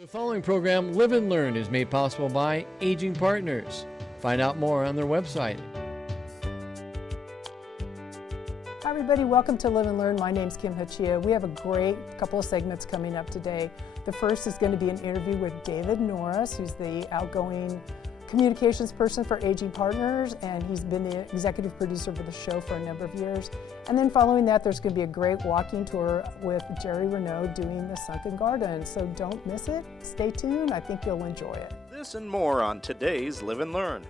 The following program, Live and Learn, is made possible by Aging Partners. Find out more on their website. Hi everybody, welcome to Live and Learn. My name's Kim Hachia. We have a great couple of segments coming up today. The first is going to be an interview with David Norris, who's the outgoing communications person for Aging Partners, and he's been the executive producer for the show for a number of years. And then following that, there's going to be a great walking tour with Jerry Renaud doing the Sunken Garden. So don't miss it. Stay tuned. I think you'll enjoy it. This and more on today's Live and Learn.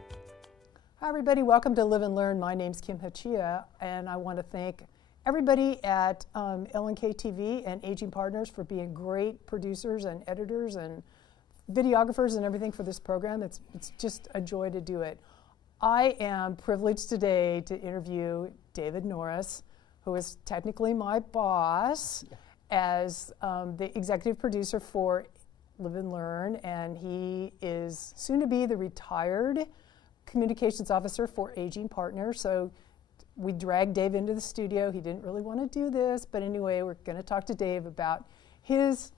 Hi everybody, welcome to Live and Learn. My name's Kim Hachia, and I want to thank everybody at LNK TV and Aging Partners for being great producers and editors and videographers and everything for this program. It's just a joy to do it. I am privileged today to interview David Norris, who is technically my boss, as the executive producer for Live and Learn, and he is soon to be the retired communications officer for Aging Partners. So we dragged Dave into the studio. He didn't really want to do this, but anyway, we're going to talk to Dave about his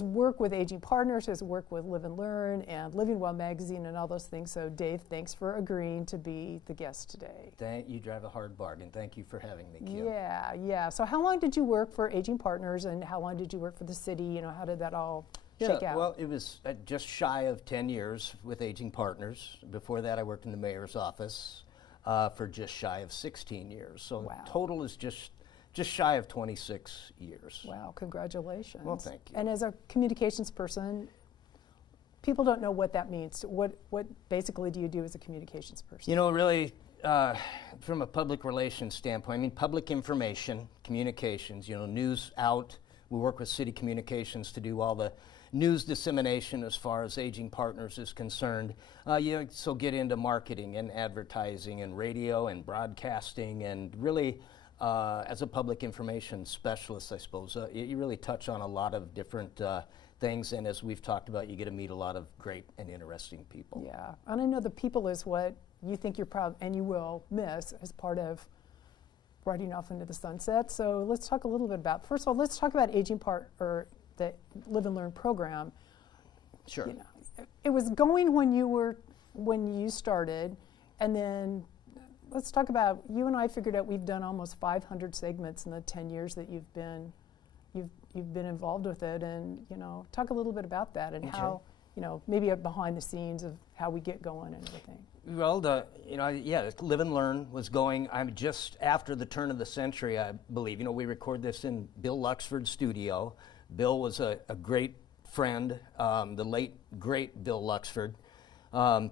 work with Aging Partners, his work with Live and Learn and Living Well magazine and all those things. So Dave, thanks for agreeing to be the guest today. You drive a hard bargain. Thank you for having me, Kim. Yeah. So how long did you work for Aging Partners and how long did you work for the city? You know, how did that all shake out? Well, it was just shy of 10 years with Aging Partners. Before that, I worked in the mayor's office for just shy of 16 years. So wow. Total is just shy of 26 years. Wow, congratulations. Well, thank you. And as a communications person, people don't know what that means. What basically do you do as a communications person? You know, really, from a public relations standpoint, I mean, public information, communications, you know, news out. We work with city communications to do all the news dissemination as far as Aging Partners is concerned. You also get into marketing and advertising and radio and broadcasting and really, as a public information specialist, I suppose, you really touch on a lot of different things, and as we've talked about, you get to meet a lot of great and interesting people. Yeah, and I know the people is what you think you're proud, and you will miss as part of riding off into the sunset. So let's talk a little bit about, first of all, let's talk about Aging or the Live and Learn program. Sure. You know, it was going when you started, and then let's talk about, you and I figured out we've done almost 500 segments in the 10 years that you've been involved with it, and you know, talk a little bit about that and how, you know, maybe behind the scenes of how we get going and everything. Well, Live and Learn was going, I'm just after the turn of the century, I believe. You know, we record this in Bill Luxford's studio. Bill was a great friend, the late, great Bill Luxford.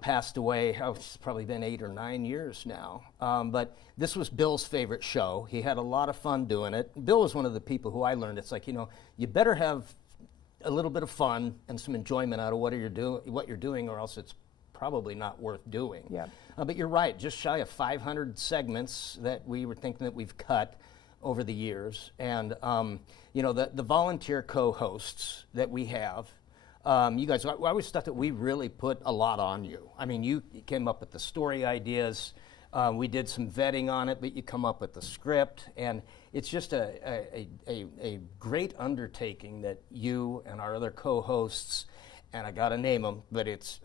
Passed away, it's probably been 8 or 9 years now. But this was Bill's favorite show. He had a lot of fun doing it. Bill was one of the people who I learned, it's like, you know, you better have a little bit of fun and some enjoyment out of what you're doing, or else it's probably not worth doing. Yeah. But you're right, just shy of 500 segments that we were thinking that we've cut over the years. And, you know, the volunteer co-hosts that we have, you guys, I always thought that we really put a lot on you. I mean, you came up with the story ideas. We did some vetting on it, but you come up with the script, and it's just a great undertaking that you and our other co-hosts, and I gotta name them, but it's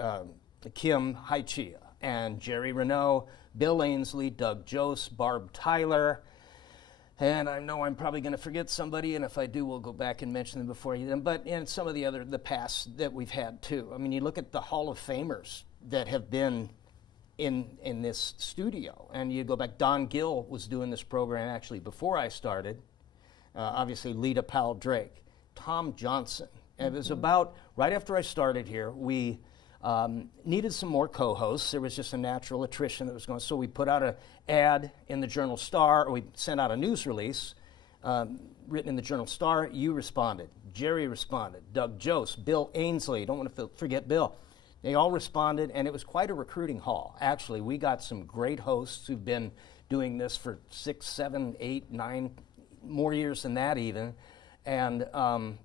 Kim Hachia and Jerry Renaud, Bill Ainsley, Doug Jose, Barb Tyler, and I know I'm probably going to forget somebody, and if I do, we'll go back and mention them before you. But and some of the past that we've had too. I mean, you look at the Hall of Famers that have been in this studio, and you go back. Don Gill was doing this program actually before I started. Obviously, Lita Powell Drake, Tom Johnson. And it was about right after I started here. We needed some more co-hosts. There was just a natural attrition that was going on. So we put out an ad in the Journal Star, or we sent out a news release written in the Journal Star. You responded. Jerry responded. Doug Jose, Bill Ainsley. Don't want to forget Bill. They all responded, and it was quite a recruiting haul. Actually, we got some great hosts who've been doing this for 6, 7, 8, 9 more years than that even. And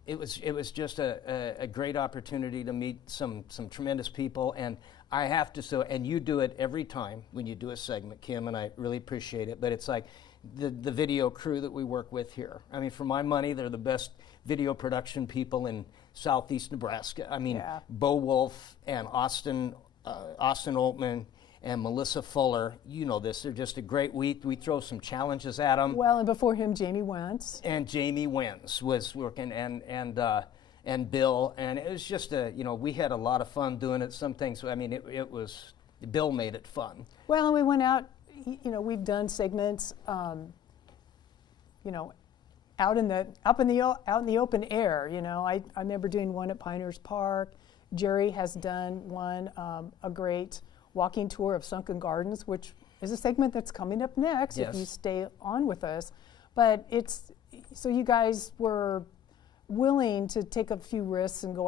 it was just a great opportunity to meet some tremendous people. And I have to say, and you do it every time when you do a segment, Kim, and I really appreciate it. But it's like the video crew that we work with here. I mean, for my money, they're the best video production people in southeast Nebraska. I mean, Yeah. Bo Wolf and Austin Altman and Melissa Fuller, you know this, they're just a great week. We throw some challenges at them. Well, and before him, Jamie Wentz. And Jamie Wentz was working, and Bill, and it was just we had a lot of fun doing it. Some things, I mean, Bill made it fun. Well, and we went out, we've done segments, out in the open air. I remember doing one at Pinehurst Park. Jerry has done one, a great walking tour of Sunken Gardens, which is a segment that's coming up next if you stay on with us. But so you guys were willing to take a few risks and go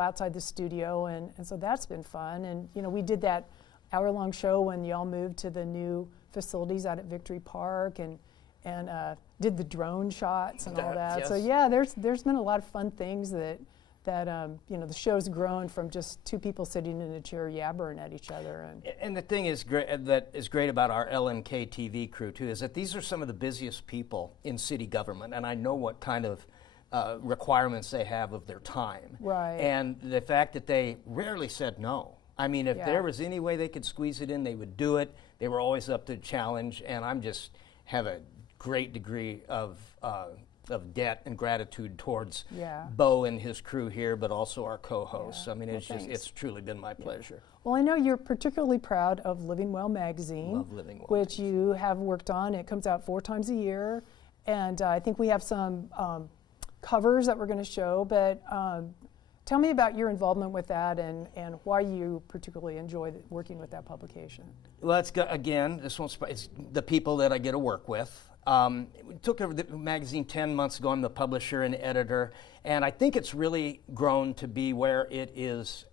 outside the studio, and so that's been fun. And we did that hour-long show when y'all moved to the new facilities out at Victory Park, and did the drone shots and all that. Yes. So yeah, there's been a lot of fun things that the show's grown from just two people sitting in a chair yabbering at each other. And the thing is that is great about our LNK TV crew too is that these are some of the busiest people in city government, and I know what kind of requirements they have of their time. Right. And the fact that they rarely said no. I mean, if there was any way they could squeeze it in, they would do it. They were always up to the challenge, and I'm just have a great degree of debt and gratitude towards Bo and his crew here, but also our co-hosts. Yeah. I mean, it's truly been my pleasure. Well, I know you're particularly proud of Living Well magazine, Love Living Well which you have worked on. It comes out 4 times a year, and I think we have some covers that we're going to show, but tell me about your involvement with that and why you particularly enjoy working with that publication. Well, it's the people that I get to work with. We took over the magazine 10 months ago. I'm the publisher and editor, and I think it's really grown to be where it is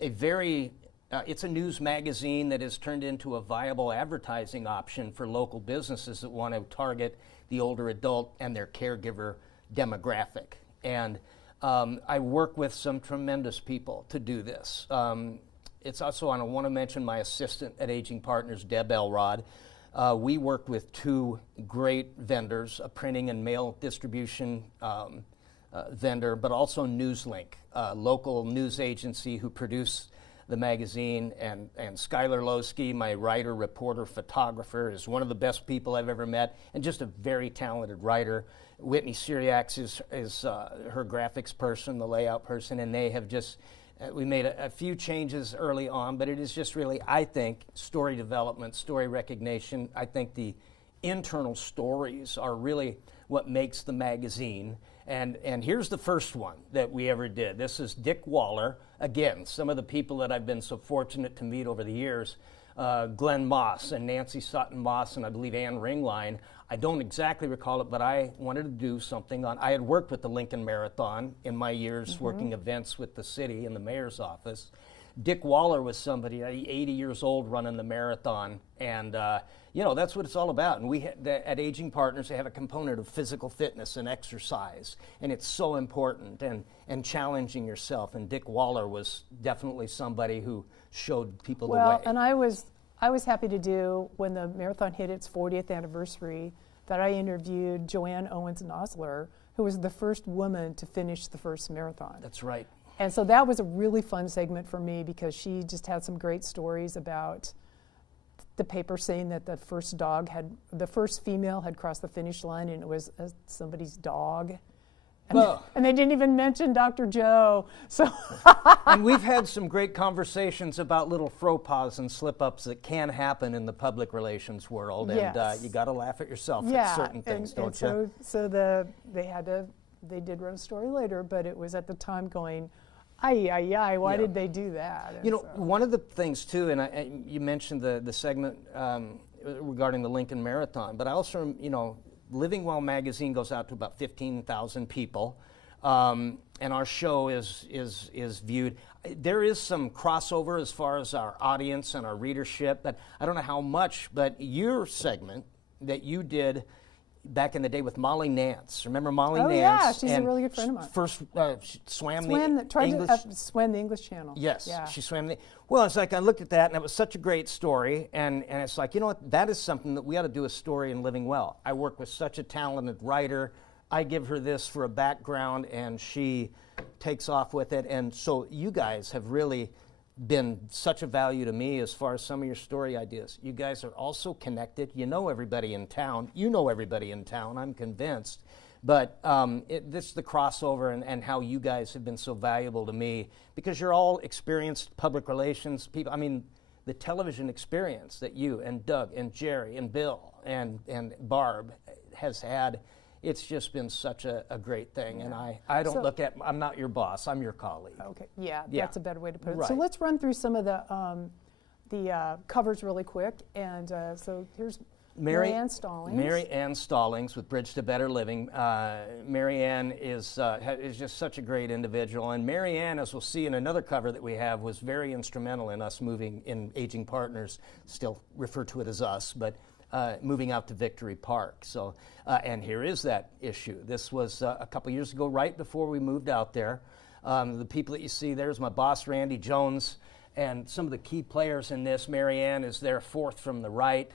it's a news magazine that has turned into a viable advertising option for local businesses that want to target the older adult and their caregiver demographic. And I work with some tremendous people to do this. It's also, I want to mention my assistant at Aging Partners, Deb Elrod. We worked with 2 great vendors, a printing and mail distribution vendor, but also Newslink, a local news agency who produced the magazine, and Skylar Losky, my writer, reporter, photographer, is one of the best people I've ever met, and just a very talented writer. Whitney Syriacs is her graphics person, the layout person, and they have just, we made a few changes early on, but it is just really, I think, story development, story recognition. I think the internal stories are really what makes the magazine. And here's the first one that we ever did. This is Dick Waller. Again, some of the people that I've been so fortunate to meet over the years, Glenn Moss and Nancy Sutton Moss and I believe Ann Ringline. I don't exactly recall it, but I wanted to do something I had worked with the Lincoln Marathon in my years working events with the city in the mayor's office. Dick Waller was somebody, 80 years old, running the marathon, and that's what it's all about. And we at Aging Partners, they have a component of physical fitness and exercise, and it's so important, and challenging yourself. And Dick Waller was definitely somebody who showed people the way. Well, and I was happy to do, when the marathon hit its 40th anniversary, that I interviewed Joanne Owens-Nosler, who was the first woman to finish the first marathon. That's right. And so that was a really fun segment for me because she just had some great stories about the paper saying that the first female had crossed the finish line and it was somebody's dog. And they didn't even mention Dr. Joe. So and we've had some great conversations about little faux pas and slip-ups that can happen in the public relations world. Yes. And you got to laugh at yourself at certain things, don't you? So they did run a story later, but it was at the time going, why did they do that? And one of the things too, and you mentioned the segment regarding the Lincoln Marathon, but I also, Living Well magazine goes out to about 15,000 people, and our show is viewed. There is some crossover as far as our audience and our readership, but I don't know how much, but your segment that you did back in the day with Molly Nance. Remember Molly Nance? Yeah, she's a really good friend of mine. First swam the English Channel. Yes, yeah. She swam well, it's like I looked at that and it was such a great story, and it's like, that is something that we ought to do a story in Living Well. I work with such a talented writer, I give her this for a background, and she takes off with it. And so you guys have really been such a value to me as far as some of your story ideas. You guys are also connected. You know everybody in town. You know everybody in town, I'm convinced. But this is the crossover and how you guys have been so valuable to me, because you're all experienced public relations people. I mean, the television experience that you and Doug and Jerry and Bill and Barb has had, it's just been such a great thing. And I don't look at, I'm not your boss, I'm your colleague. Okay, yeah, that's a better way to put it. Right. So let's run through some of the covers really quick. And so here's Mary Ann Stallings. Mary Ann Stallings with Bridge to Better Living. Mary Ann is just such a great individual. And Mary Ann, as we'll see in another cover that we have, was very instrumental in us moving in Aging Partners, still refer to it as us, but moving out to Victory Park. So, and here is that issue. This was a couple years ago, right before we moved out there. The people that you see there is my boss, Randy Jones, and some of the key players in this. Mary Ann is there fourth from the right,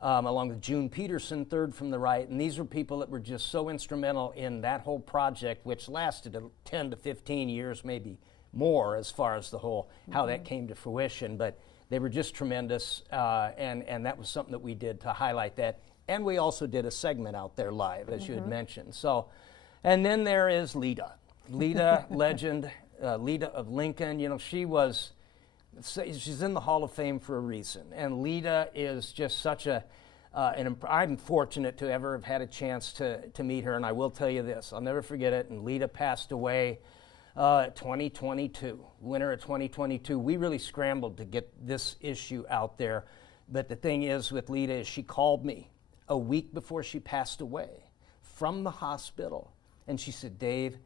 along with June Peterson, third from the right. And these were people that were just so instrumental in that whole project, which lasted 10 to 15 years, maybe more, as far as the whole, how that came to fruition. But they were just tremendous, and that was something that we did to highlight that. And we also did a segment out there live, as you had mentioned. So, and then there is Lita. Lita, legend, Lita of Lincoln. You know, she's in the Hall of Fame for a reason. And Lita is just such I'm fortunate to ever have had a chance to meet her. And I will tell you this, I'll never forget it. And Lita passed away 2022, winter of 2022. We really scrambled to get this issue out there. But the thing is with Lita is she called me a week before she passed away from the hospital. And she said, Dave,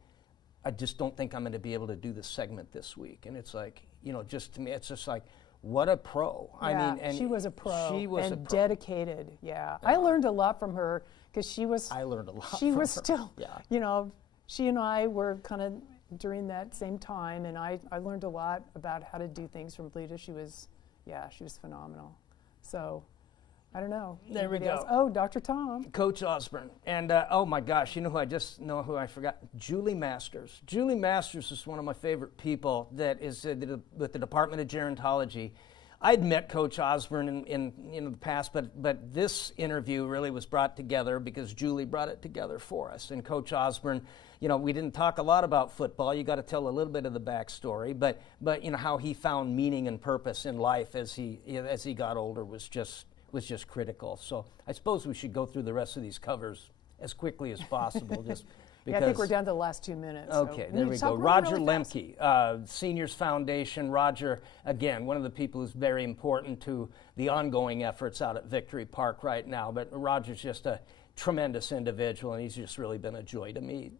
I just don't think I'm going to be able to do this segment this week. And it's like, you know, just to me, it's just like, what a pro. Yeah, I mean, and she was a pro. She was and a pro. dedicated. Yeah. I learned a lot from her because she was. I learned a lot. She from was her. still. Yeah. You know, she and I were kind of during that same time, and I learned a lot about how to do things from Lita. She was phenomenal. So, I don't know. There we Anybody go. else? Oh, Dr. Tom. Coach Osborne. And oh my gosh, you know who I forgot? Julie Masters. Julie Masters is one of my favorite people that is with the Department of Gerontology. I'd met Coach Osborne in the past, but this interview really was brought together because Julie brought it together for us. And Coach Osborne, you know, we didn't talk a lot about football. You got to tell a little bit of the backstory, but you know how he found meaning and purpose in life as he got older was just critical. So I suppose we should go through the rest of these covers as quickly as possible, just because. Yeah, I think we're down to the last 2 minutes. Okay, so there we go. Roger Lemke, Seniors Foundation. Roger, again, one of the people who's very important to the ongoing efforts out at Victory Park right now. But Roger's just a tremendous individual, and he's just really been a joy to meet.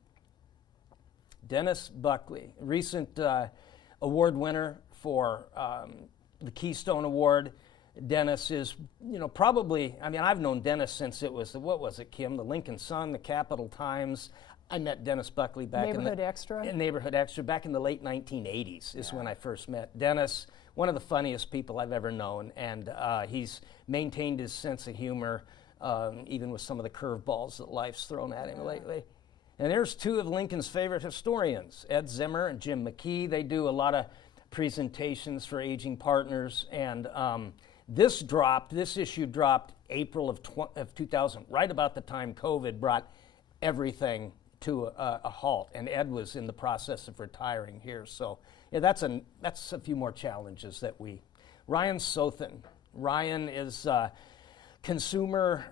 Dennis Buckley, recent award winner for the Keystone Award. Dennis is, you know, probably, I mean, I've known Dennis since it was, what was it, Kim? The Lincoln Sun, the Capital Times. I met Dennis Buckley back Neighborhood Extra? in Neighborhood Extra back in the late 1980s is when I first met Dennis. One of the funniest people I've ever known, and he's maintained his sense of humor even with some of the curveballs that life's thrown at him lately. And there's two of Lincoln's favorite historians, Ed Zimmer and Jim McKee. They do a lot of presentations for Aging Partners, and this issue dropped April of 2000, right about the time COVID brought everything to a halt, and Ed was in the process of retiring here. So yeah, that's a few more challenges that Ryan Sothen. Ryan is the Consumer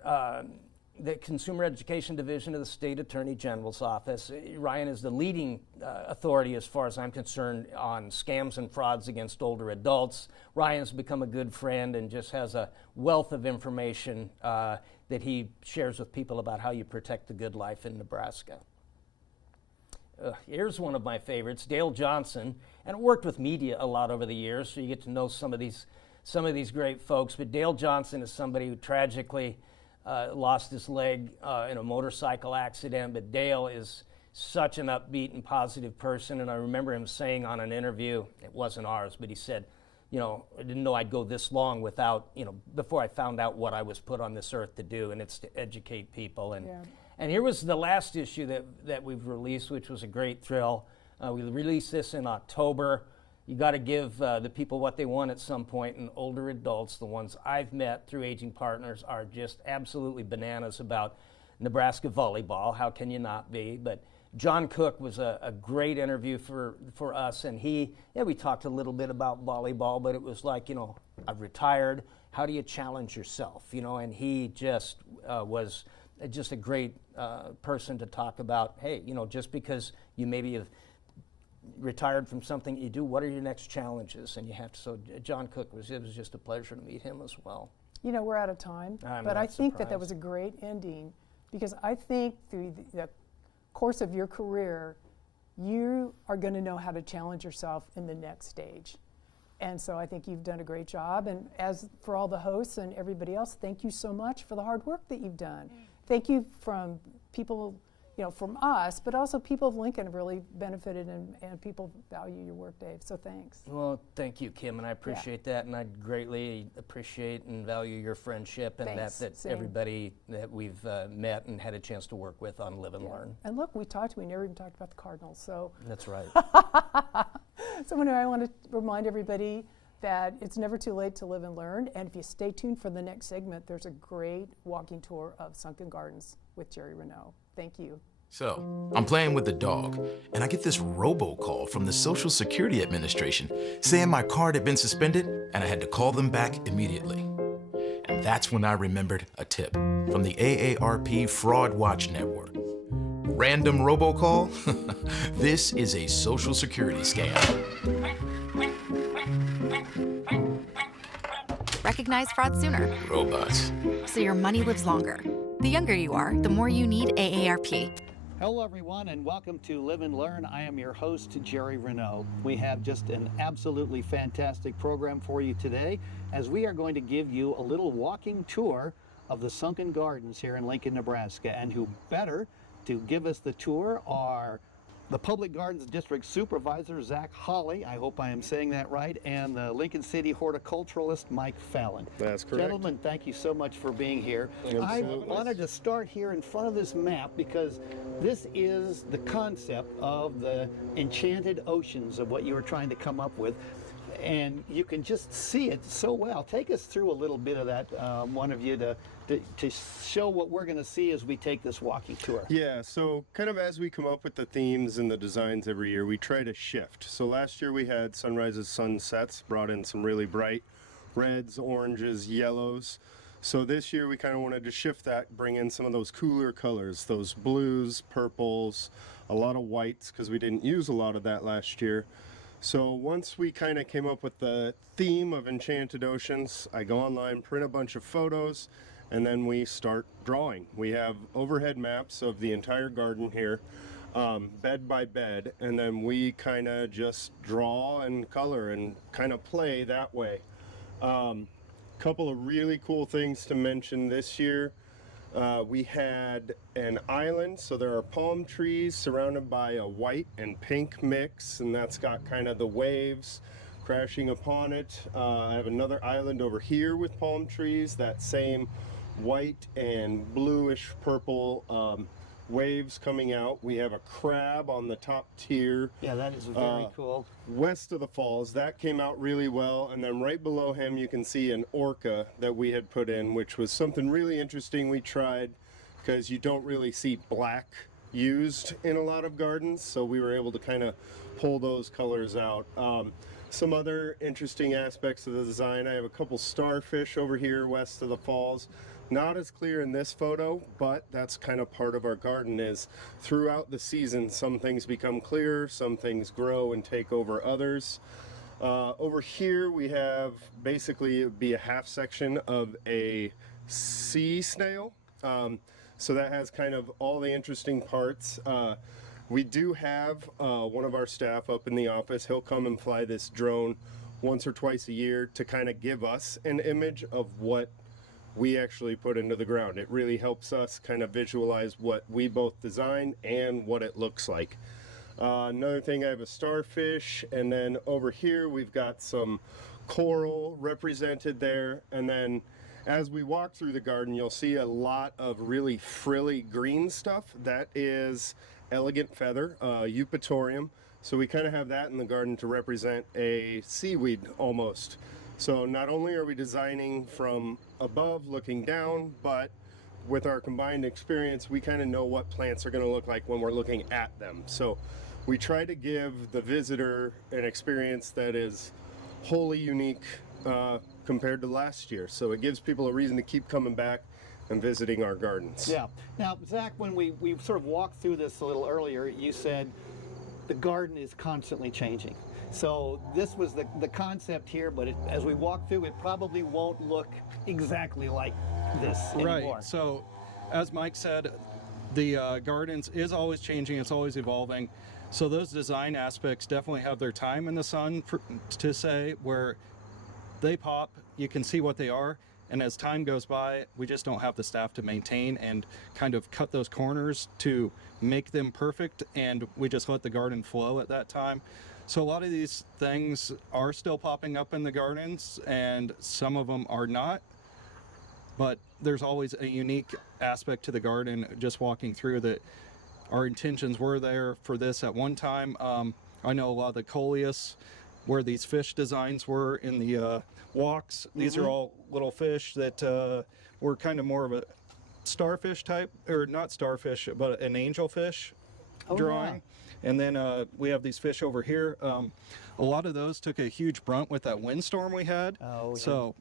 Education Division of the State Attorney General's office. Ryan is the leading authority, as far as I'm concerned, on scams and frauds against older adults. Ryan's become a good friend and just has a wealth of information that he shares with people about how you protect the good life in Nebraska. Here's one of my favorites, Dale Johnson, and worked with media a lot over the years, so you get to know some of these great folks. But Dale Johnson is somebody who tragically lost his leg in a motorcycle accident, but Dale is such an upbeat and positive person, and I remember him saying on an interview, it wasn't ours, but he said, you know, I didn't know I'd go this long without, you know, before I found out what I was put on this earth to do, and it's to educate people. And here was the last issue that we've released, which was a great thrill. We released this in October. You got to give the people what they want at some point, and older adults, the ones I've met through Aging Partners, are just absolutely bananas about Nebraska volleyball. How can you not be? But John Cook was a great interview for us, and we talked a little bit about volleyball, but it was like, I've retired. How do you challenge yourself? And he just was just a great person to talk about, hey, just because you maybe have retired from something you do, what are your next challenges? And you have to, so John Cook, it was just a pleasure to meet him as well. We're out of time, but I think that was a great ending, because I think through the course of your career, you are going to know how to challenge yourself in the next stage. And so I think you've done a great job. And as for all the hosts and everybody else, thank you so much for the hard work that you've done. Thank you from people, from us, but also people of Lincoln have really benefited, and people value your work, Dave. So thanks. Well, thank you, Kim, and I appreciate that, and I greatly appreciate and value your friendship, and that everybody that we've met and had a chance to work with on Live and Learn. And look, we never even talked about the Cardinals, so. That's right. So anyway, I want to remind everybody that it's never too late to live and learn, and if you stay tuned for the next segment, there's a great walking tour of Sunken Gardens with Jerry Renaud. Thank you. So, I'm playing with the dog, and I get this robocall from the Social Security Administration saying my card had been suspended and I had to call them back immediately. And that's when I remembered a tip from the AARP Fraud Watch Network. Random robocall? This is a Social Security scam. Recognize fraud sooner, Robots. so your money lives longer. The younger you are, the more you need AARP. Hello, everyone, and welcome to Live and Learn. I am your host, Jerry Renaud. We have just an absolutely fantastic program for you today, as we are going to give you a little walking tour of the Sunken Gardens here in Lincoln, Nebraska. And who better to give us the tour are the Public Gardens District Supervisor, Zach Hawley, I hope I am saying that right, and the Lincoln City horticulturalist, Mike Fallon. That's correct. Gentlemen, thank you so much for being here. Absolutely. I wanted to start here in front of this map because this is the concept of the enchanted oceans of what you were trying to come up with. And you can just see it so well. Take us through a little bit of that, one of you, to show what we're going to see as we take this walking tour. Yeah, so kind of as we come up with the themes and the designs every year, we try to shift. So last year we had sunrises, sunsets, brought in some really bright reds, oranges, yellows. So this year we kind of wanted to shift that, bring in some of those cooler colors, those blues, purples, a lot of whites, because we didn't use a lot of that last year. So once we kind of came up with the theme of Enchanted Oceans, I go online, print a bunch of photos, and then we start drawing. We have overhead maps of the entire garden here, bed by bed, and then we kind of just draw and color and kind of play that way. Couple of really cool things to mention this year. We had an island, so there are palm trees surrounded by a white and pink mix, and that's got kind of the waves crashing upon it. I have another island over here with palm trees, that same white and bluish purple waves coming out. We have a crab on the top tier. Yeah, that is very cool. West of the falls, that came out really well, and then right below him you can see an orca that we had put in, which was something really interesting we tried, because you don't really see black used in a lot of gardens, so we were able to kind of pull those colors out. Some other interesting aspects of the design, I have a couple starfish over here west of the falls. Not as clear in this photo, but that's kind of part of our garden, is throughout the season some things become clearer, some things grow and take over others. Over here we have basically, it would be a half section of a sea snail. So that has kind of all the interesting parts. We do have one of our staff up in the office. He'll come and fly this drone once or twice a year to kind of give us an image of what we actually put into the ground. It really helps us kind of visualize what we both design and what it looks like. Another thing, I have a starfish, and then over here we've got some coral represented there, and then as we walk through the garden, you'll see a lot of really frilly green stuff. That is elegant feather, eupatorium. So we kind of have that in the garden to represent a seaweed almost. So not only are we designing from above looking down, but with our combined experience, we kind of know what plants are going to look like when we're looking at them. So we try to give the visitor an experience that is wholly unique compared to last year. So it gives people a reason to keep coming back and visiting our gardens. Yeah. Now, Zach, when we sort of walked through this a little earlier, you said the garden is constantly changing. So this was the concept here, but as we walk through, it probably won't look exactly like this anymore. Right. So, as Mike said, the gardens is always changing. It's always evolving. So those design aspects definitely have their time in the sun to say, where they pop, you can see what they are. And as time goes by, we just don't have the staff to maintain and kind of cut those corners to make them perfect. And we just let the garden flow at that time. So a lot of these things are still popping up in the gardens, and some of them are not. But there's always a unique aspect to the garden, just walking through, that our intentions were there for this at one time. I know a lot of the coleus, where these fish designs were in the walks. These are all little fish that were kind of more of a starfish type, or not starfish, but an angelfish drawing. Yeah. And then we have these fish over here. A lot of those took a huge brunt with that windstorm we had. Oh, yeah. So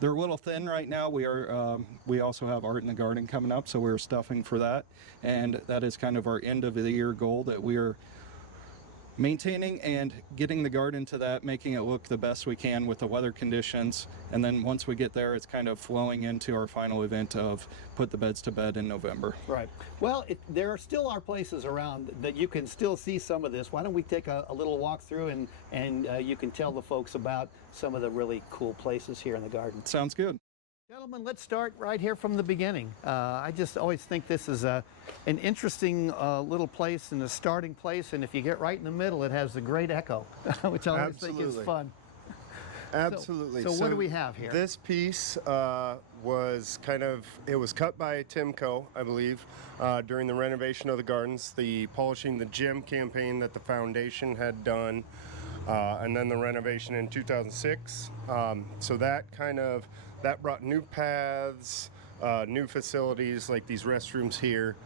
they're a little thin right now. We also have Art in the Garden coming up, so we're stuffing for that. And that is kind of our end of the year goal, that we are maintaining and getting the garden to that, making it look the best we can with the weather conditions. And then once we get there, it's kind of flowing into our final event of Put the Beds to Bed in November. Right. Well, there still are places around that you can still see some of this. Why don't we take a little walk through, and you can tell the folks about some of the really cool places here in the garden. Sounds good. Gentlemen, let's start right here from the beginning. I just always think this is an interesting little place and a starting place, and if you get right in the middle, it has a great echo, which I always think is fun. Absolutely. So what do we have here? This piece was it was cut by Timco, I believe, during the renovation of the gardens, the Polishing the Gym campaign that the foundation had done, and then the renovation in 2006. So that brought new paths, new facilities like these restrooms here.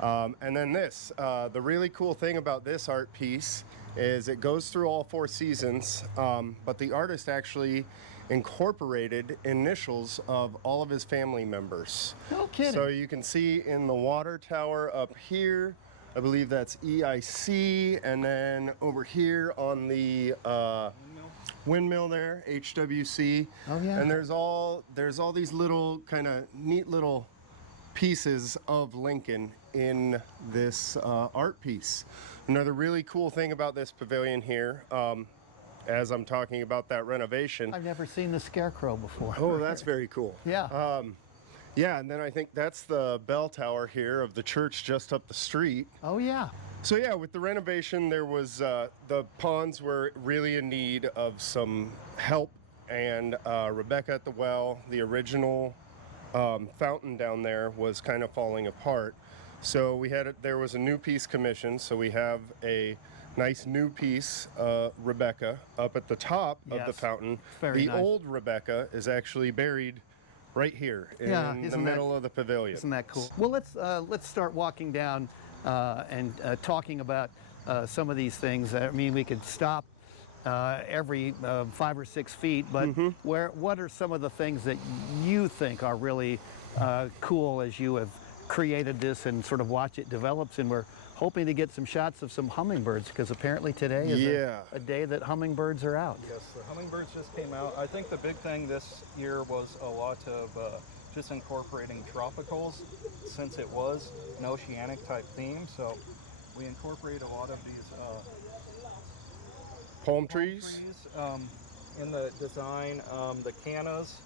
And then this, the really cool thing about this art piece is it goes through all 4 seasons, but the artist actually incorporated initials of all of his family members. No kidding. So you can see in the water tower up here, I believe that's EIC, and then over here on the windmill there, HWC. Oh yeah. And there's all these little kind of neat little pieces of Lincoln in this art piece. Another really cool thing about this pavilion here, as I'm talking about that renovation. I've never seen the scarecrow before. Oh, that's very cool. Yeah. Yeah, and then I think that's the bell tower here of the church just up the street. Oh yeah. So yeah, with the renovation, there was the ponds were really in need of some help, and Rebecca at the Well, the original fountain down there, was kind of falling apart. So there was a new piece commissioned. So we have a nice new piece, Rebecca, up at the top of the fountain. Very nice. Old Rebecca is actually buried right here in the middle of the pavilion. Isn't that cool? Well, let's start walking down and talking about some of these things. I mean, we could stop every 5 or 6 feet, but what are some of the things that you think are really cool as you have created this and sort of watch it develops? And we're hoping to get some shots of some hummingbirds, because apparently today is a day that hummingbirds are out. Yes, the hummingbirds just came out. I think the big thing this year was a lot of just incorporating tropicals, since it was an oceanic type theme. So we incorporate a lot of these palm trees in the design. The cannas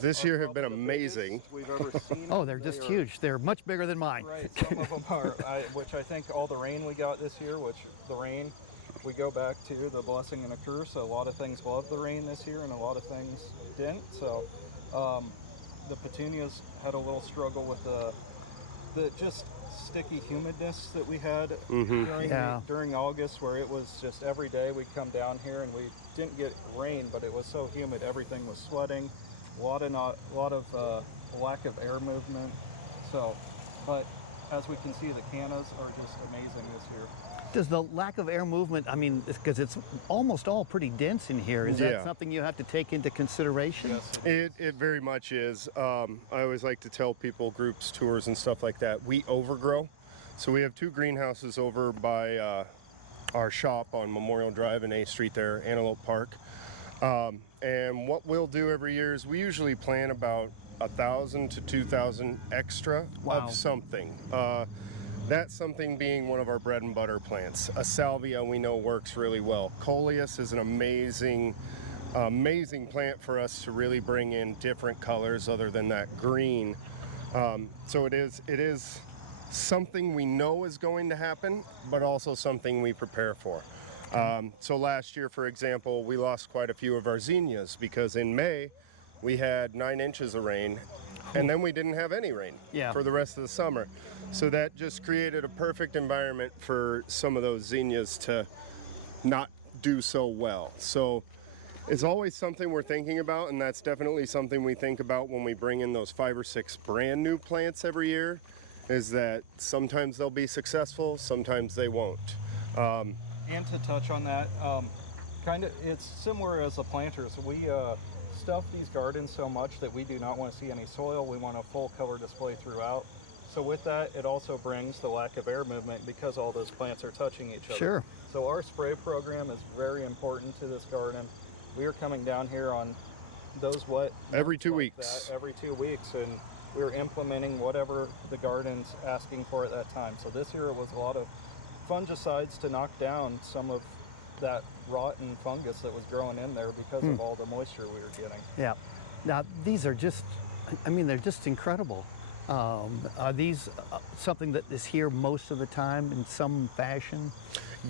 this year have been amazing. We've ever seen. Oh, they're just huge. They're much bigger than mine. Right, some of them are, which I think all the rain we got this year, we go back to the blessing and a curse. A lot of things loved the rain this year, and a lot of things didn't. So The petunias had a little struggle with the just sticky humidness that we had during August, where it was just every day we'd come down here and we didn't get rain, but it was so humid, everything was sweating, a lot of lack of air movement. So, but as we can see, the cannas are just amazing this year. Does the lack of air movement, I mean, because it's almost all pretty dense in here, is that Yeah. something you have to take into consideration? Yes. It very much is. I always like to tell people, groups, tours, and stuff like that, we overgrow. So we have 2 greenhouses over by our shop on Memorial Drive and A Street there, Antelope Park. And what we'll do every year is we usually plant about 1,000 to 2,000 extra of something. That something being one of our bread and butter plants. A salvia we know works really well. Coleus is an amazing plant for us to really bring in different colors other than that green. So it is something we know is going to happen, but also something we prepare for. So last year, for example, we lost quite a few of our zinnias because in May we had 9 inches of rain, and then we didn't have any rain for the rest of the summer. So that just created a perfect environment for some of those zinnias to not do so well. So it's always something we're thinking about, and that's definitely something we think about when we bring in those 5 or 6 brand new plants every year, is that sometimes they'll be successful, sometimes they won't. And to touch on that, it's similar as the planters. We stuff these gardens so much that we do not want to see any soil. We want a full color display throughout. So with that, it also brings the lack of air movement because all those plants are touching each other. Sure. So our spray program is very important to this garden. We are coming down here on those wet Every 2 like weeks. that, every 2 weeks, and we're implementing whatever the garden's asking for at that time. So this year it was a lot of fungicides to knock down some of that rotten fungus that was growing in there because of all the moisture we were getting. Yeah. Now, these are just, I mean, they're just incredible. Are these something that is here most of the time in some fashion?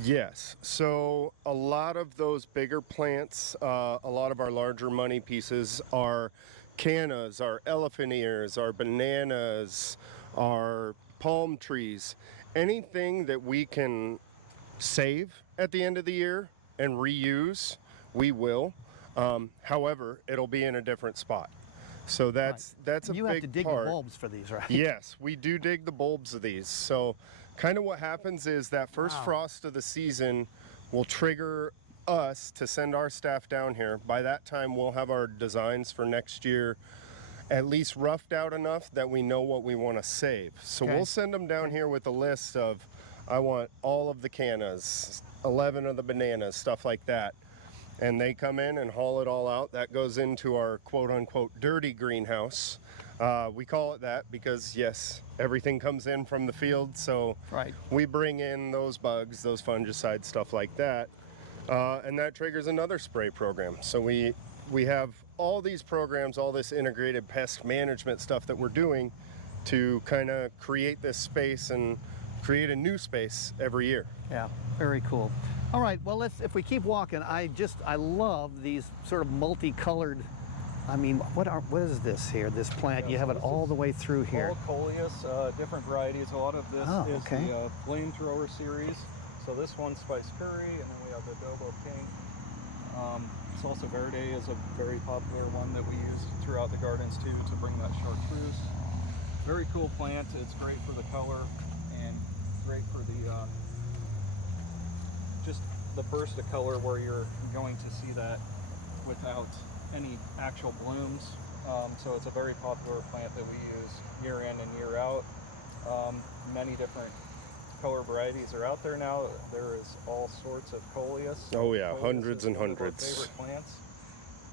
Yes. So a lot of those bigger plants, a lot of our larger money pieces are cannas, our elephant ears, our bananas, our palm trees. Anything that we can save at the end of the year and reuse, we will. However, it'll be in a different spot. So that's a big part. You have to dig the bulbs for these, right? Yes, we do dig the bulbs of these. So kind of what happens is that first frost of the season will trigger us to send our staff down here. By that time, we'll have our designs for next year at least roughed out enough that we know what we want to save. So we'll send them down here with a list of, I want all of the cannas, 11 of the bananas, stuff like that. And they come in and haul it all out. That goes into our quote-unquote dirty greenhouse. We call it that because, yes, everything comes in from the field, so we bring in those bugs, those fungicides, stuff like that, and that triggers another spray program. So we have all these programs, all this integrated pest management stuff that we're doing to kind of create this space and create a new space every year. Yeah, very cool. All right, well, if we keep walking, I love these sort of multicolored, I mean, what is this here, this plant? You have it all the way through here. All coleus, different varieties. A lot of this is the flamethrower series. So this one's Spice Curry, and then we have the Adobo Pink. Salsa Verde is a very popular one that we use throughout the gardens too to bring that chartreuse. Very cool plant. It's great for the color and great for the just the burst of color where you're going to see that without any actual blooms. So it's a very popular plant that we use year in and year out. Many different color varieties are out there now. There is all sorts of coleus. Oh yeah, Coleus hundreds is and one of our hundreds. favorite plants.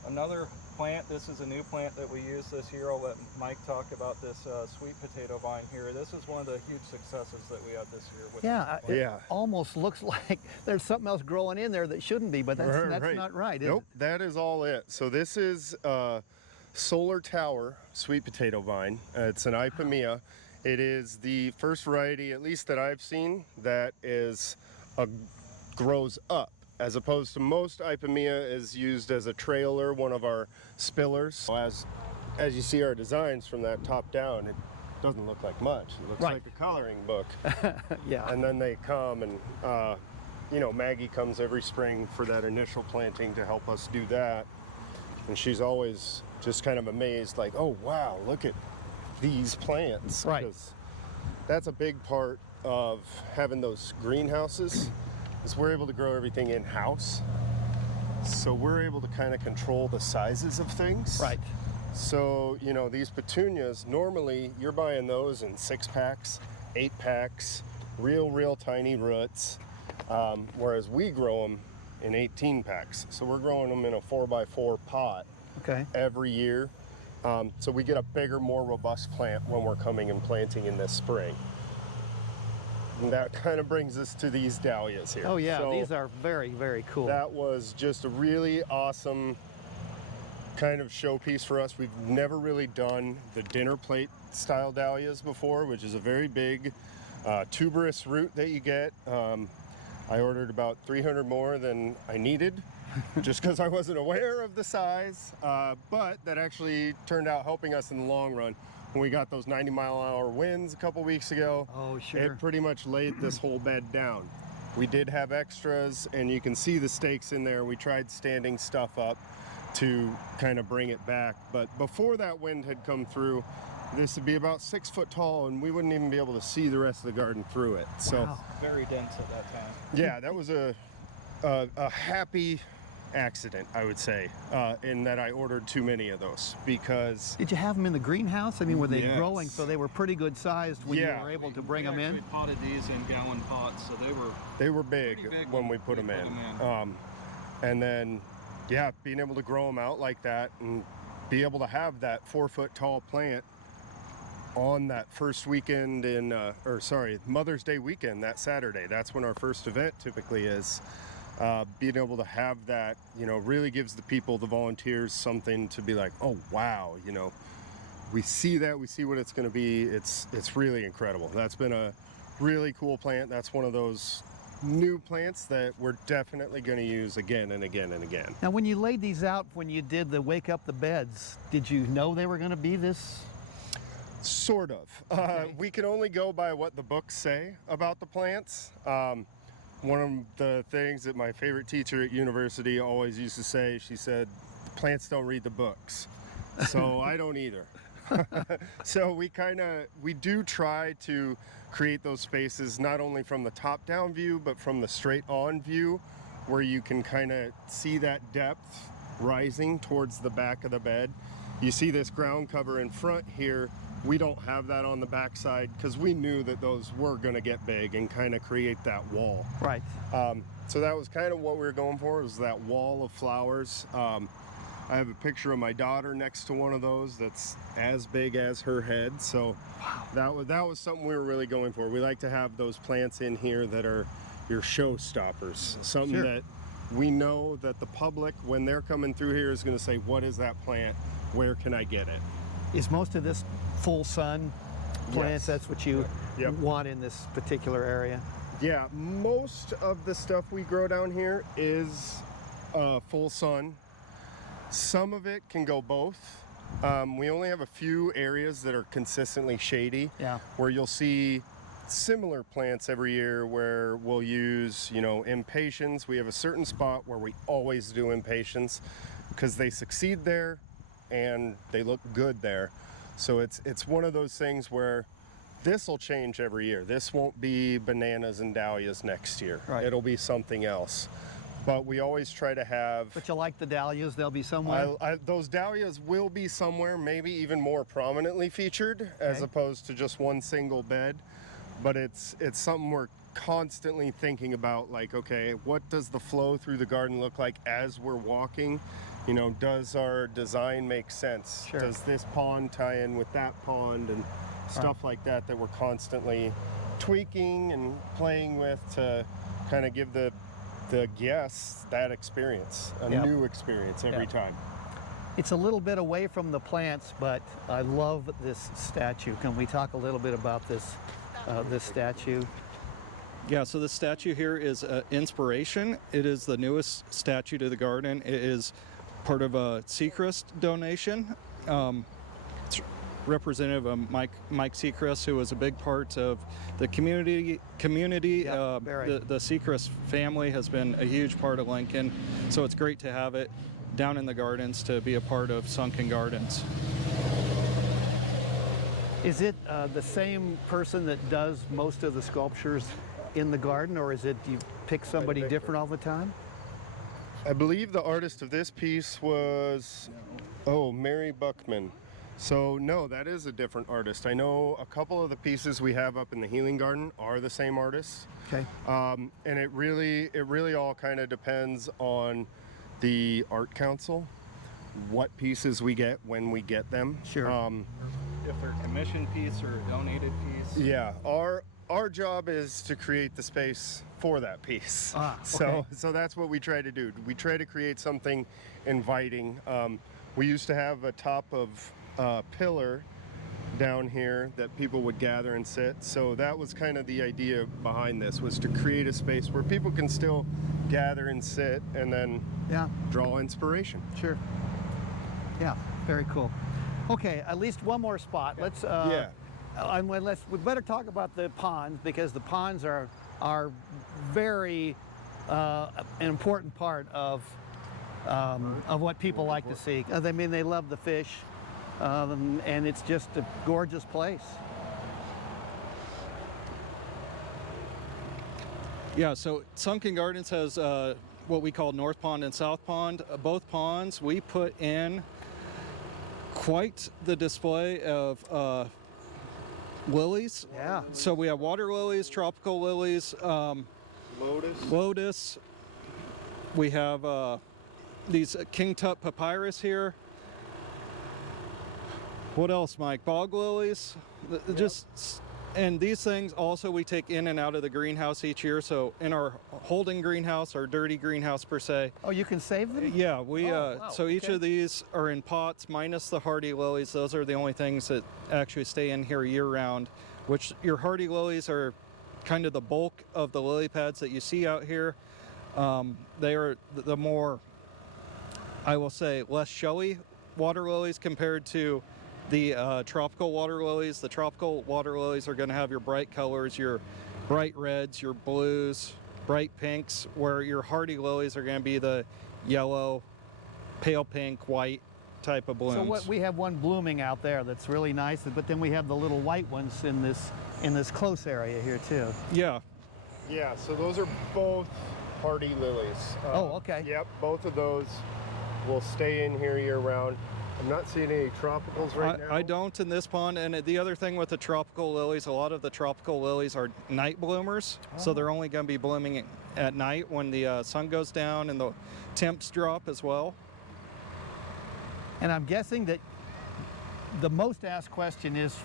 Another plant, this is a new plant that we use this year. I'll let Mike talk about this sweet potato vine here. This is one of the huge successes that we had this year. With It almost looks like there's something else growing in there that shouldn't be, but that's not right, is Nope, it? that is all it. So this is Solar Tower sweet potato vine. It's an Ipomoea. It is the first variety, at least that I've seen, that grows up, as opposed to most Ipomoea is used as a trailer, one of our spillers. As as you see our designs from that top down, it doesn't look like much. It looks Right. like a coloring book. Yeah. And then they come and, you know, Maggie comes every spring for that initial planting to help us do that. And she's always just kind of amazed, like, oh, wow, look at these plants. Right. 'Cause that's a big part of having those greenhouses is we're able to grow everything in-house. So we're able to kind of control the sizes of things. Right. So, you know, these petunias, normally you're buying those in 6-packs, 8-packs, real tiny roots, whereas we grow them in 18-packs. So we're growing them in a 4x4 pot Okay. every year. So we get a bigger, more robust plant when we're coming and planting in this spring. And that kind of brings us to these dahlias here. Oh yeah, So these are very, very cool. that was just a really awesome kind of showpiece for us. We've never really done the dinner plate style dahlias before, which is a very big tuberous root that you get. I ordered about 300 more than I needed just because I wasn't aware of the size, but that actually turned out helping us in the long run. When we got those 90-mile-an-hour winds a couple weeks ago, Oh, sure. it pretty much laid this whole bed down. We did have extras, and you can see the stakes in there. We tried standing stuff up to kind of bring it back, but before that wind had come through, this would be about 6 foot tall, and we wouldn't even be able to see the rest of the garden through it. So, Wow. Very dense at that time. yeah, that was a happy accident, I would say, in that I ordered too many of those because Did you have them in the greenhouse? I mean, were they Yes. growing so they were pretty good sized when Yeah. you were able to bring them We in? actually potted these in gallon pots, so they were big pretty big when we put them in. And then, yeah, being able to grow them out like that and be able to have that 4 foot tall plant on that first weekend in, Mother's Day weekend, that Saturday. That's when our first event typically is. Being able to have that, you know, really gives the people, the volunteers, something to be like, oh, wow, you know, we see that, we see what it's going to be. It's really incredible. That's been a really cool plant. That's one of those new plants that we're definitely going to use again and again and again. Now, when you laid these out, when you did the Wake Up the Beds, did you know they were going to be this? Sort of. We can only go by what the books say about the plants. One of the things that my favorite teacher at university always used to say, she said, plants don't read the books. So I don't either. So we do try to create those spaces, not only from the top down view, but from the straight on view, where you can kind of see that depth rising towards the back of the bed. You see this ground cover in front here. We don't have that on the back side because we knew that those were going to get big and kind of create that wall. Right. So that was kind of what we were going for, was that wall of flowers. I have a picture of my daughter next to one of those that's as big as her head. So that was something we were really going for. We like to have those plants in here that are your showstoppers, something Sure. that we know that the public, when they're coming through here, is going to say, what is that plant? Where can I get it? Is most of this full sun plants? Yes. That's what you Yep. want in this particular area? Yeah, most of the stuff we grow down here is full sun. Some of it can go both. We only have a few areas that are consistently shady, Yeah. where you'll see similar plants every year where we'll use, you know, impatiens. We have a certain spot where we always do impatiens because they succeed there and they look good there. So it's one of those things where this will change every year. This won't be bananas and dahlias next year. Right. It'll be something else. But we always try to have... But you like the dahlias, they'll be somewhere? those dahlias will be somewhere, maybe even more prominently featured, as Okay. opposed to just one single bed. But it's something we're constantly thinking about, like, okay, what does the flow through the garden look like as we're walking? You know, does our design make sense? Sure. Does this pond tie in with that pond? And stuff like that we're constantly tweaking and playing with to kind of give the guests that experience, a Yep. new experience every Yep. time. It's a little bit away from the plants, but I love this statue. Can we talk a little bit about this statue? Yeah, so this statue here is inspiration. It is the newest statue to the garden. It is part of a Sechrist donation. representative of Mike Seacrest, who was a big part of the community. Yeah, very. The Seacrest family has been a huge part of Lincoln, so it's great to have it down in the gardens to be a part of Sunken Gardens. Is it the same person that does most of the sculptures in the garden, or is it you pick somebody different all the time? I believe the artist of this piece was, Mary Buckman. So no, that is a different artist. I know a couple of the pieces we have up in the Healing Garden are the same artist. Okay. And it really all kind of depends on the art council, what pieces we get when we get them. Sure. If they're commissioned piece or a donated piece. Yeah, our job is to create the space for that piece. Okay. So that's what we try to do. We try to create something inviting. We used to have a top of pillar down here that people would gather and sit. So that was kind of the idea behind this, was to create a space where people can still gather and sit and then draw inspiration. Sure. Yeah, very cool. Okay, at least one more spot. Let's we better talk about the ponds, because the ponds are very an important part of what people like to see. I mean, they love the fish, and it's just a gorgeous place. Yeah, so Sunken Gardens has what we call North Pond and South Pond. Both ponds, we put in quite the display of lilies. Yeah. So we have water lilies, tropical lilies, lotus. We have these King Tut papyrus here. What else, Mike? Bog lilies. And these things also we take in and out of the greenhouse each year. So in our holding greenhouse, our dirty greenhouse per se. Oh, you can save them? Yeah, we wow, so each okay. of these are in pots minus the hardy lilies. Those are the only things that actually stay in here year round, which your hardy lilies are kind of the bulk of the lily pads that you see out here. They are the more, I will say, less showy water lilies compared to the tropical water lilies. The tropical water lilies are going to have your bright colors, your bright reds, your blues, bright pinks, where your hardy lilies are going to be the yellow, pale pink, white type of blooms. So we have one blooming out there that's really nice, but then we have the little white ones in this close area here too. Yeah. Yeah, so those are both hardy lilies. Okay. Yep, both of those will stay in here year round. I'm not seeing any tropicals right now. I don't in this pond. And the other thing with the tropical lilies, a lot of the tropical lilies are night bloomers. So they're only going to be blooming at night when the sun goes down and the temps drop as well. And I'm guessing that the most asked question is,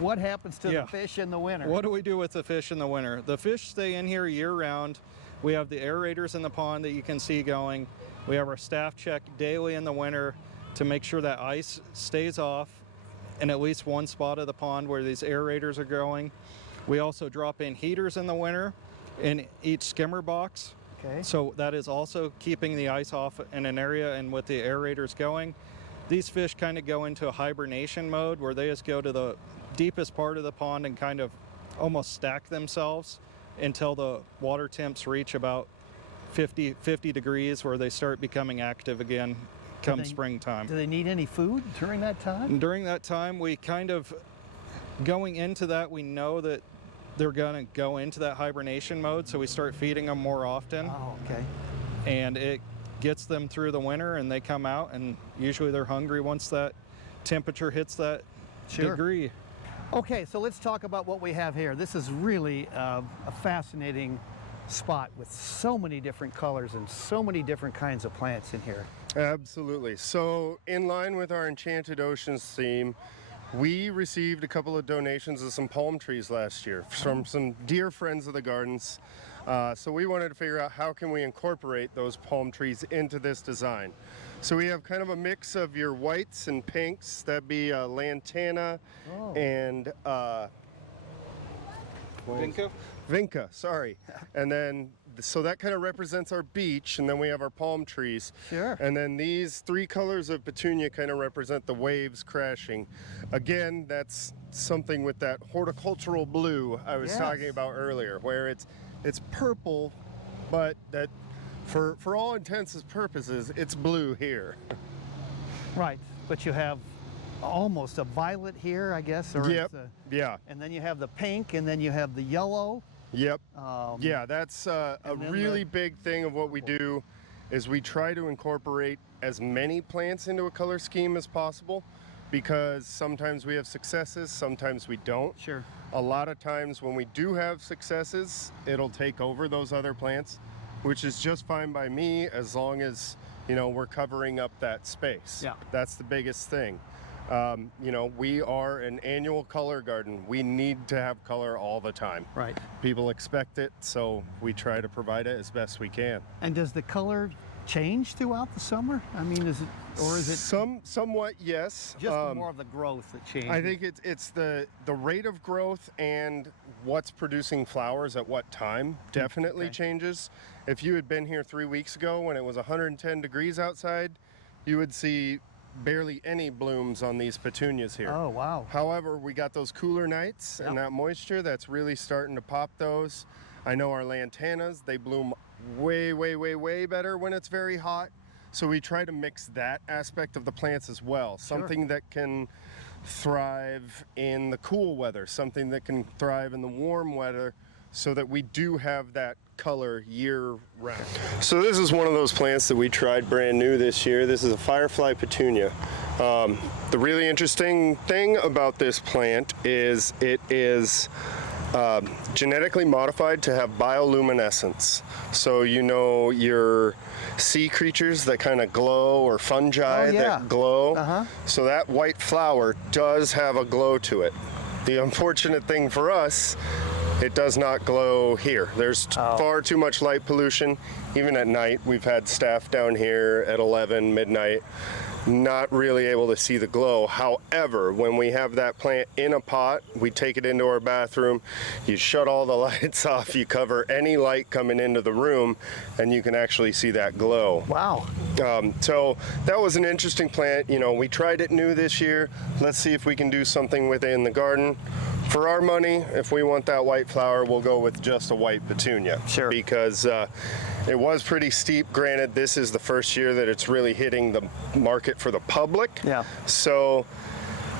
what happens to the fish in the winter? What do we do with the fish in the winter? The fish stay in here year round. We have the aerators in the pond that you can see going. We have our staff check daily in the winter to make sure that ice stays off in at least one spot of the pond where these aerators are going. We also drop in heaters in the winter in each skimmer box. Okay. So that is also keeping the ice off in an area, and with the aerators going, these fish kind of go into a hibernation mode where they just go to the deepest part of the pond and kind of almost stack themselves until the water temps reach about 50 degrees, where they start becoming active again come springtime. Do they need any food during that time? And during that time, we kind of, going into that, we know that they're going to go into that hibernation mode, so we start feeding them more often. Oh, okay. And it gets them through the winter, and they come out, and usually they're hungry once that temperature hits that degree. Okay, so let's talk about what we have here. This is really a fascinating spot with so many different colors and so many different kinds of plants in here. Absolutely. So in line with our Enchanted Oceans theme, we received a couple of donations of some palm trees last year from some dear friends of the gardens. So we wanted to figure out how can we incorporate those palm trees into this design. So we have kind of a mix of your whites and pinks. That'd be lantana and Vinca? Vinca, sorry. And then so that kind of represents our beach, and then we have our palm trees. Sure. And then these 3 colors of petunia kind of represent the waves crashing. Again, that's something with that horticultural blue I was talking about earlier, where it's purple, but that for all intents and purposes, it's blue here. Right, but you have almost a violet here, I guess. Or Yep. Yeah. And then you have the pink, and then you have the yellow. Yep. Yeah, that's a then really big thing of what we do is we try to incorporate as many plants into a color scheme as possible, because sometimes we have successes, sometimes we don't. Sure. A lot of times when we do have successes, it'll take over those other plants, which is just fine by me as long as, you know, we're covering up that space. Yeah. That's the biggest thing. You know, we are an annual color garden. We need to have color all the time. Right. People expect it, so we try to provide it as best we can. And does the color change throughout the summer? I mean, is it, or is it Somewhat, yes. just more of the growth that changes? I think it's the rate of growth and what's producing flowers at what time definitely changes. If you had been here 3 weeks ago when it was 110 degrees outside, you would see barely any blooms on these petunias here. Oh, wow. However, we got those cooler nights and that moisture that's really starting to pop those. I know our lantanas, they bloom way, way, way, way better when it's very hot. So we try to mix that aspect of the plants as well. Something that can thrive in the cool weather, something that can thrive in the warm weather, so that we do have that color year round. So this is one of those plants that we tried brand new this year. This is a firefly petunia. The really interesting thing about this plant is it is genetically modified to have bioluminescence. So you know your sea creatures that kind of glow, or fungi that glow. So that white flower does have a glow to it. The unfortunate thing for us, it does not glow here. There's far too much light pollution. Even at night, we've had staff down here at 11, midnight, not really able to see the glow. However, when we have that plant in a pot, we take it into our bathroom, you shut all the lights off, you cover any light coming into the room, and you can actually see that glow. Wow. So that was an interesting plant. You know, we tried it new this year. Let's see if we can do something with it in the garden. For our money, if we want that white flower, we'll go with just a white petunia. Sure. Because it was pretty steep. Granted, this is the first year that it's really hitting the market for the public. Yeah. So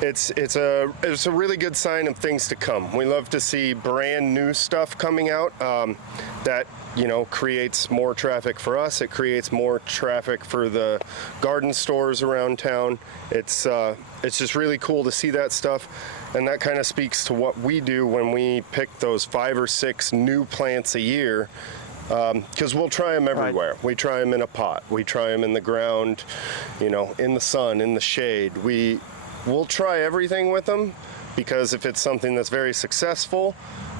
it's a really good sign of things to come. We love to see brand new stuff coming out that, you know, creates more traffic for us. It creates more traffic for the garden stores around town. It's just really cool to see that stuff. And that kind of speaks to what we do when we pick those 5 or 6 new plants a year, because we'll try them everywhere. We try them in a pot. We try them in the ground, you know, in the sun, in the shade. We'll try everything with them, because if it's something that's very successful,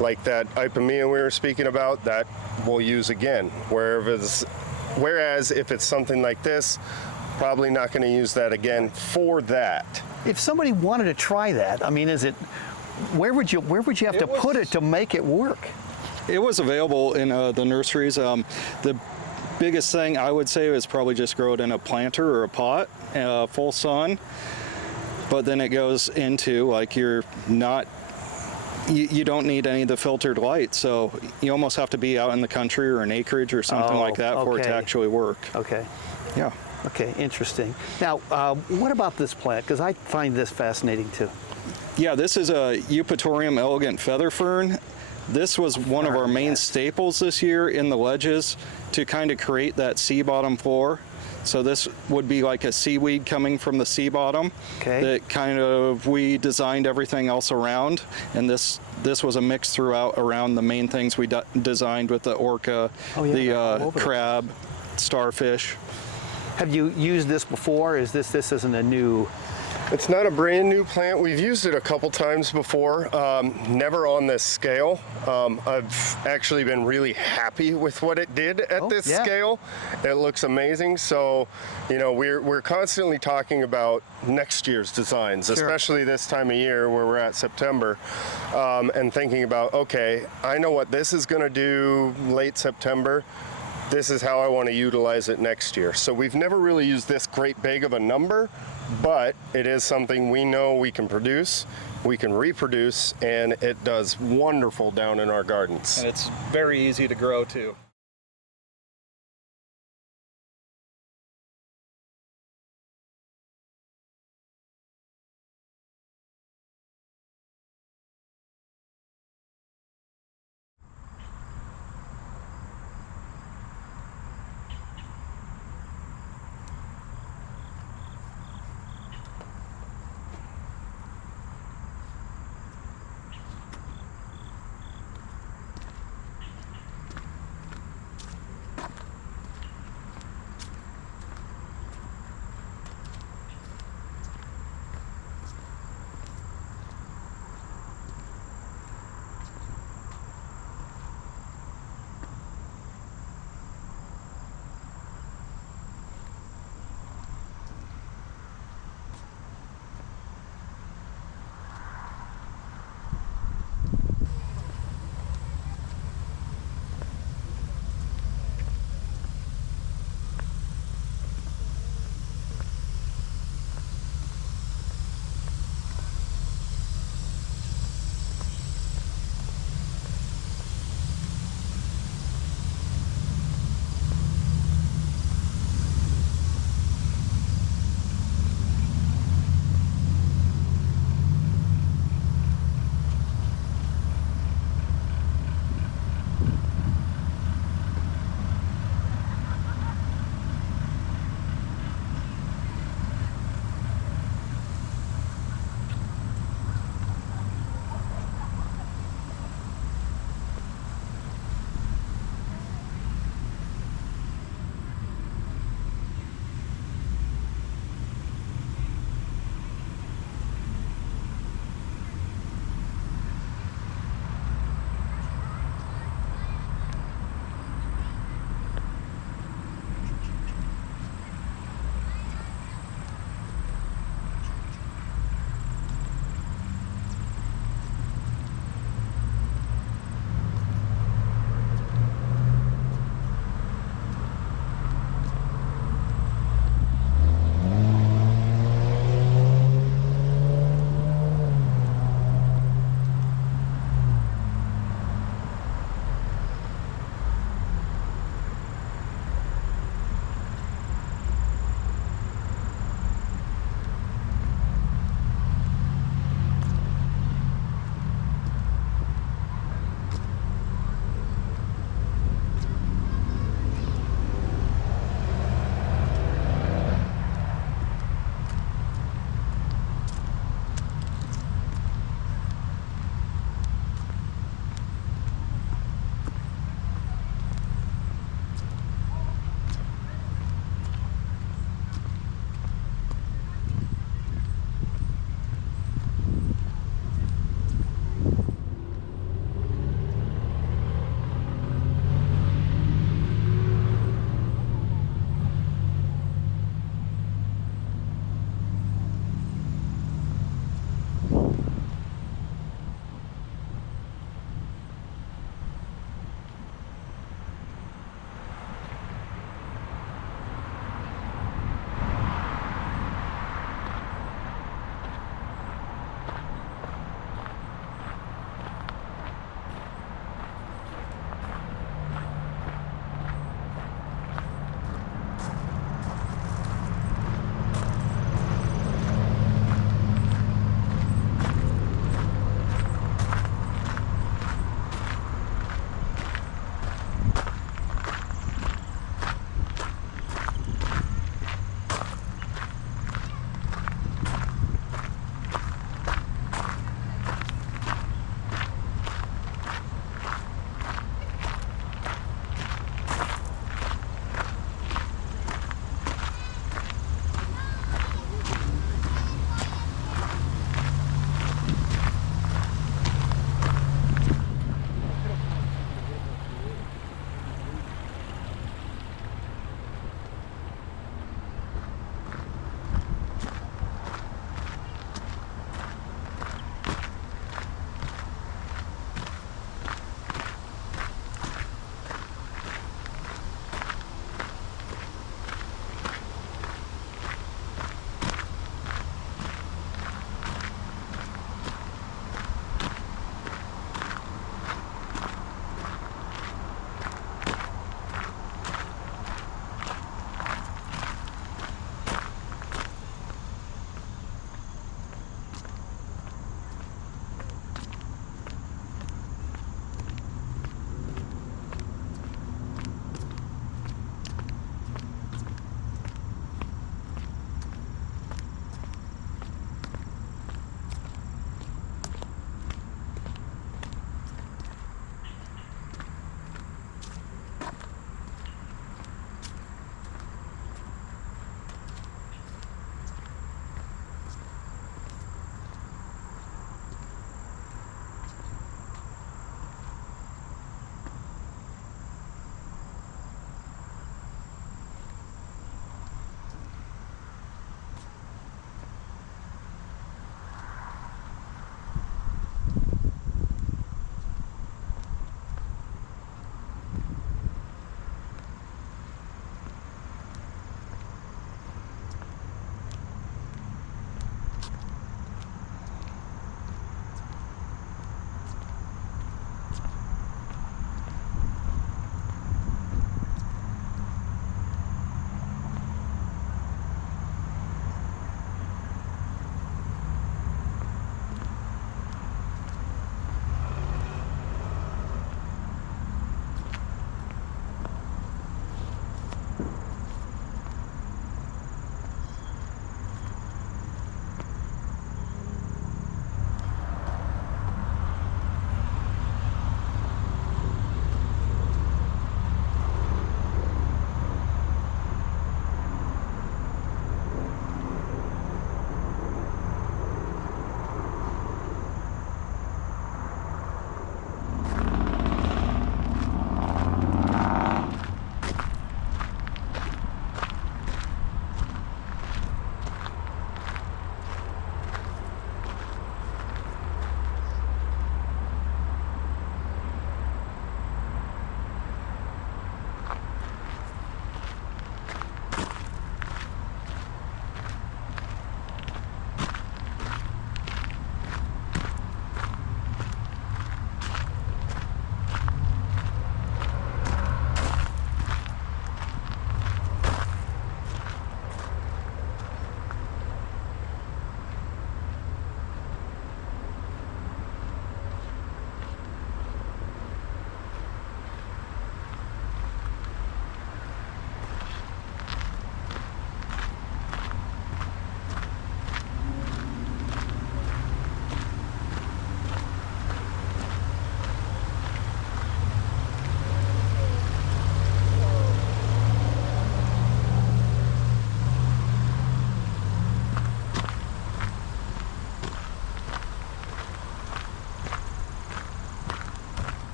like that Ipomoea we were speaking about, that we'll use again. Whereas if it's something like this, probably not going to use that again for that. If somebody wanted to try that, I mean, where would you have to put it to make it work? It was available in the nurseries. The biggest thing I would say is probably just grow it in a planter or a pot, full sun. But then it goes into, like, you don't need any of the filtered light, so you almost have to be out in the country or an acreage or something like that for it to actually work. Okay. Yeah. Okay, interesting. Now, what about this plant? Because I find this fascinating too. Yeah, this is a Eupatorium elegant feather fern. This was one of our main staples this year in the ledges to kind of create that sea bottom floor. So this would be like a seaweed coming from the sea bottom. Okay. That kind of, we designed everything else around, and this was a mix throughout around the main things we designed with the orca, the crab, starfish. Have you used this before? This isn't a new It's not a brand new plant. We've used it a couple times before, never on this scale. I've actually been really happy with what it did at this scale. It looks amazing. So, you know, we're constantly talking about next year's designs, especially this time of year where we're at September, and thinking about, okay, I know what this is going to do late September. This is how I want to utilize it next year. So we've never really used this great big of a number, but it is something we know we can produce, we can reproduce, and it does wonderful down in our gardens. And it's very easy to grow too.